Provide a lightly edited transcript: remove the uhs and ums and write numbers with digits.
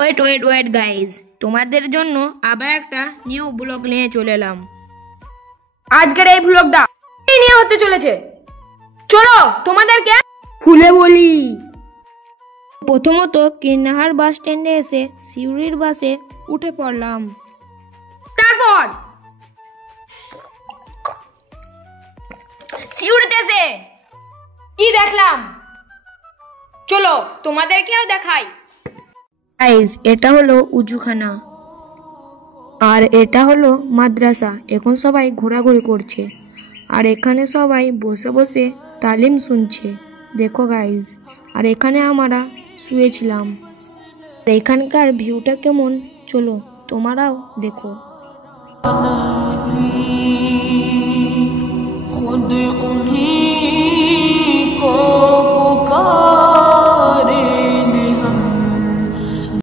Wait wait wait guys, তোমাদের জন্য আবার একটা নিউ ব্লগ নিয়ে চলে এলাম। আজকের এই ব্লগটা এই নিয়ে হতে চলেছে। চলো তোমাদেরকে খুলে বলি। প্রথমত কিন্নাহার বাস স্ট্যান্ডে এসে সিউড়ির বাসে উঠে পড়লাম। তারপর সিউড়িতে এসে কি দেখলাম চলো তোমাদেরকেও দেখাই। গাইজ, এটা হলো উজুখানা আর এটা হলো মাদ্রাসা। এখন সবাই ঘোরাঘুরি করছে আর এখানে সবাই বসে বসে তালিম শুনছে। দেখো গাইজ, আর এখানে আমরা শুয়েছিলাম। আর এখানকার ভিউটা কেমন চলো তোমরাও দেখো। खुद उन्हीं